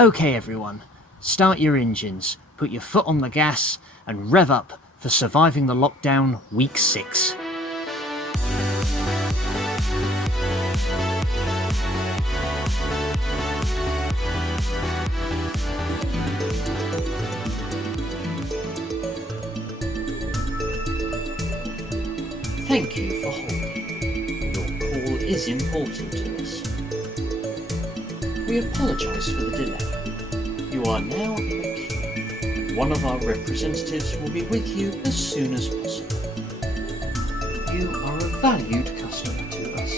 Okay everyone, start your engines, put your foot on the gas and rev up for surviving the lockdown week 6. Thank you for holding. Your call is important to us. We apologise for the delay. You are now in a queue. One of our representatives will be with you as soon as possible. You are a valued customer to us.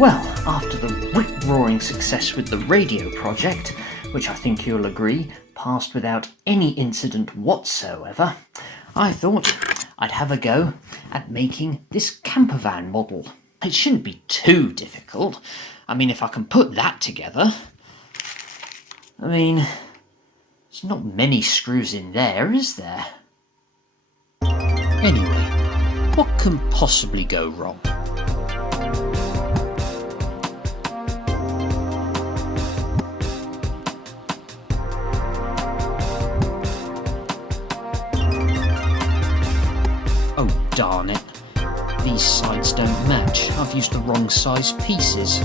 Well, after the rip-roaring success with the radio project, which I think you'll agree passed without any incident whatsoever, I thought I'd have a go at making this campervan model. It shouldn't be too difficult. I mean, if I can put that together... there's not many screws in there, is there? Anyway, what can possibly go wrong? Oh, darn it. These sides don't match. I've used the wrong size pieces.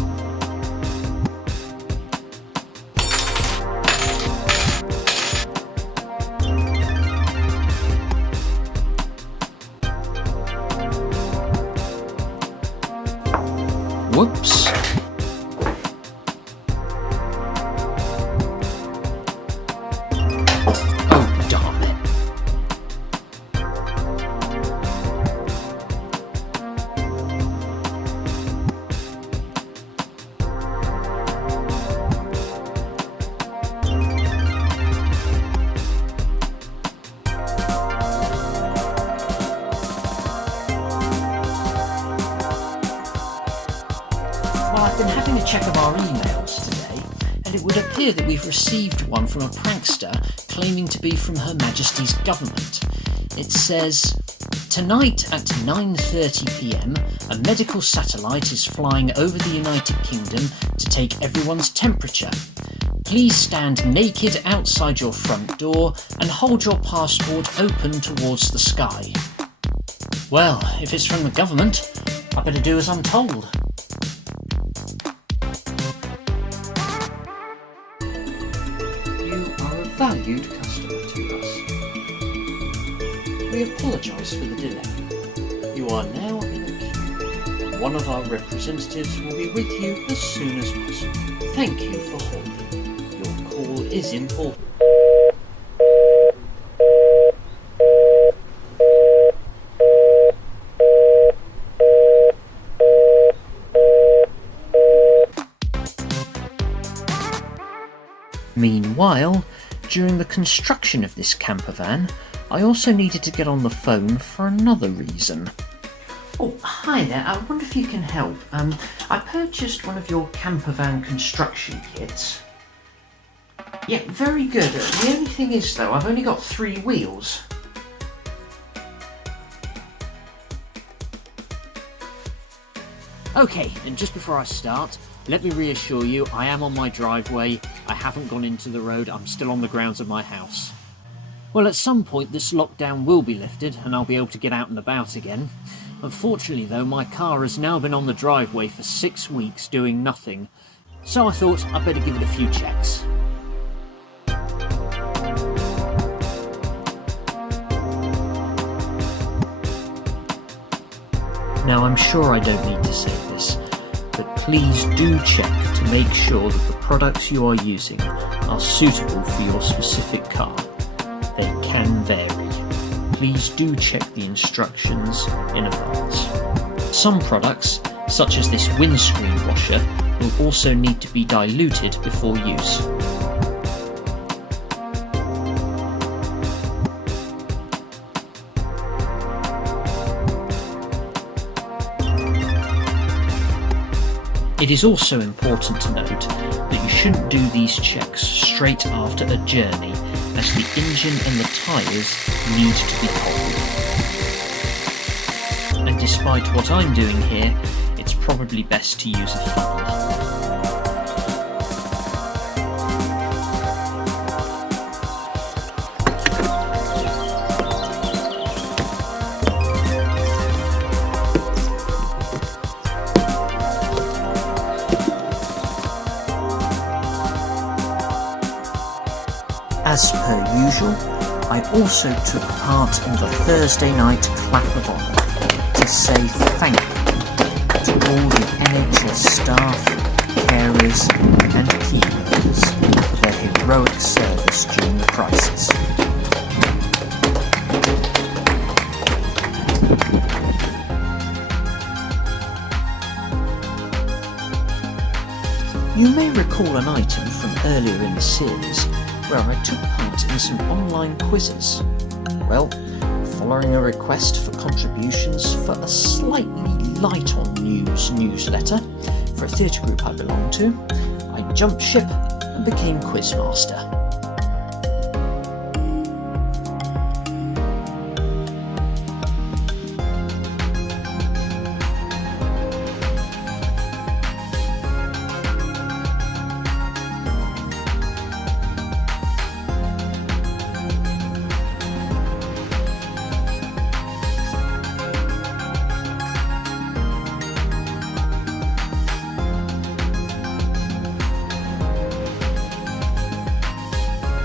Whoops. Oh, darn it. Well, I've been having a check of our emails today, and it would appear that we've received one from a prankster claiming to be from Her Majesty's government. It says, "Tonight at 9:30 PM, a medical satellite is flying over the United Kingdom to take everyone's temperature. Please stand naked outside your front door and hold your passport open towards the sky." Well, if it's from the government, I better do as I'm told. You are a valued customer to us. We apologise for the delay. You are now in a queue. One of our representatives will be with you as soon as possible. Thank you for holding. Your call is important. Meanwhile, during the construction of this campervan, I also needed to get on the phone for another reason. Oh, hi there. I wonder if you can help. I purchased one of your campervan construction kits. Yeah, very good. The only thing is, though, I've only got 3 wheels. Okay, and just before I start, let me reassure you, I am on my driveway, I haven't gone into the road, I'm still on the grounds of my house. Well, at some point this lockdown will be lifted and I'll be able to get out and about again. Unfortunately though, my car has now been on the driveway for 6 weeks doing nothing, so I thought I'd better give it a few checks. Now, I'm sure I don't need to say this, but please do check to make sure that the products you are using are suitable for your specific car. They can vary. Please do check the instructions in advance. Some products, such as this windscreen washer, will also need to be diluted before use. It is also important to note that you shouldn't do these checks straight after a journey, as the engine and the tyres need to be cold. And despite what I'm doing here, it's probably best to use a funnel. As per usual, I also took part in the Thursday night clap of honour to say thank you to all the NHS staff, carers and key workers for their heroic service during the crisis. You may recall an item from earlier in the series where I took part in some online quizzes. Well, following a request for contributions for a slightly light-on-news newsletter for a theatre group I belong to, I jumped ship and became quizmaster.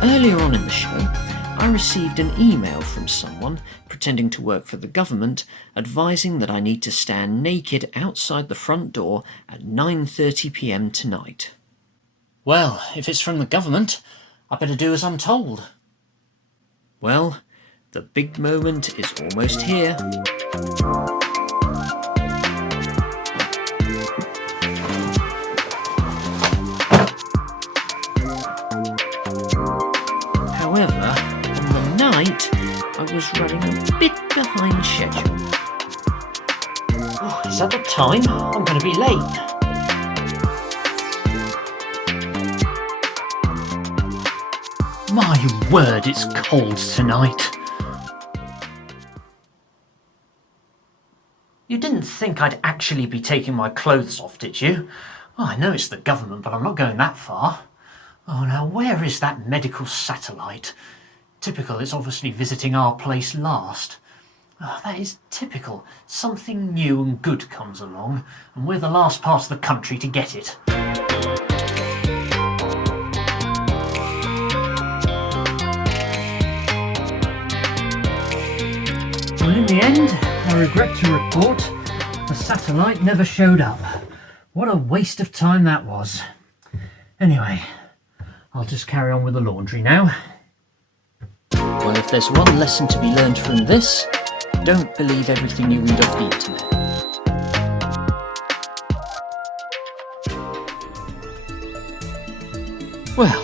Earlier on in the show, I received an email from someone pretending to work for the government advising that I need to stand naked outside the front door at 9:30 p.m. tonight. Well, if it's from the government, I better do as I'm told. Well, the big moment is almost here. However, on the night, I was running a bit behind schedule. Oh, is that the time? I'm going to be late. My word, it's cold tonight. You didn't think I'd actually be taking my clothes off, did you? Oh, I know it's the government, but I'm not going that far. Oh, now where is that medical satellite? Typical, it's obviously visiting our place last. Oh, that is typical. Something new and good comes along, and we're the last part of the country to get it. Well, in the end, I regret to report, the satellite never showed up. What a waste of time that was. Anyway, I'll just carry on with the laundry now. Well, if there's one lesson to be learned from this, don't believe everything you read off the internet. Well,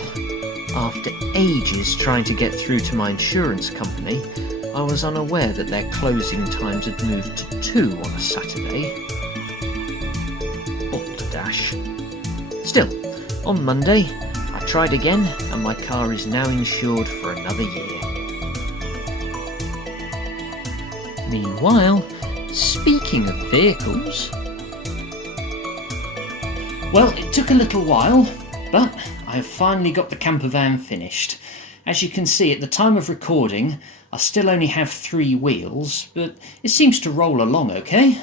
after ages trying to get through to my insurance company, I was unaware that their closing times had moved to 2 on a Saturday. Balderdash. Still, on Monday, I tried again, and my car is now insured for another year. Meanwhile, speaking of vehicles... Well, it took a little while, but I have finally got the campervan finished. As you can see, at the time of recording, I still only have 3 wheels, but it seems to roll along okay.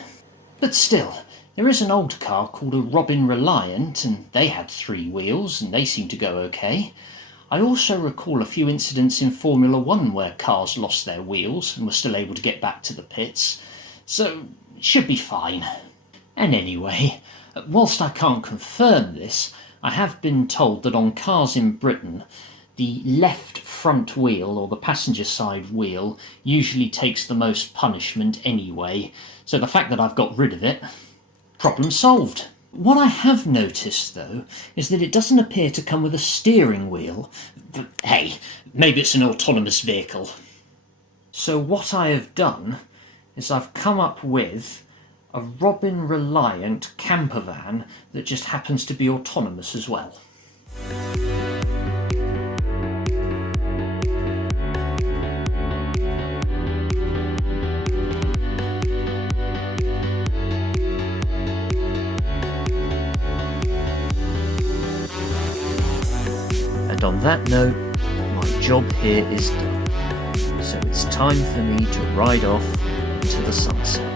But still, there is an old car called a Robin Reliant, and they had 3 wheels, and they seem to go okay. I also recall a few incidents in Formula 1 where cars lost their wheels and were still able to get back to the pits, so it should be fine. And anyway, whilst I can't confirm this, I have been told that on cars in Britain, the left front wheel, or the passenger side wheel, usually takes the most punishment anyway, so the fact that I've got rid of it, problem solved. What I have noticed, though, is that it doesn't appear to come with a steering wheel. But hey, maybe it's an autonomous vehicle. So what I have done is I've come up with a Robin Reliant campervan that just happens to be autonomous as well. on that note, my job here is done, so it's time for me to ride off into the sunset.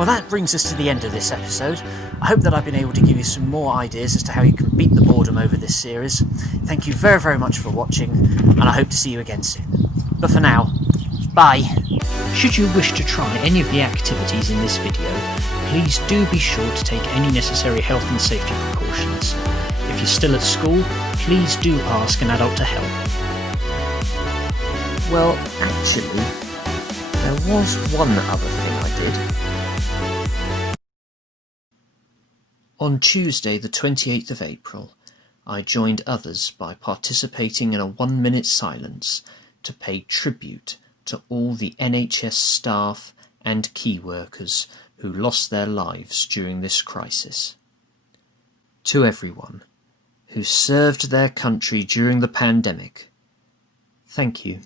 Well, that brings us to the end of this episode. I hope that I've been able to give you some more ideas as to how you can beat the boredom over this series. Thank you very, very much for watching, and I hope to see you again soon. But for now, bye. Should you wish to try any of the activities in this video, please do be sure to take any necessary health and safety precautions. If you're still at school, please do ask an adult to help. Well, actually, there was one other thing I did. On Tuesday the 28th of April, I joined others by participating in a 1-minute silence to pay tribute to all the NHS staff and key workers who lost their lives during this crisis. To everyone who served their country during the pandemic, thank you.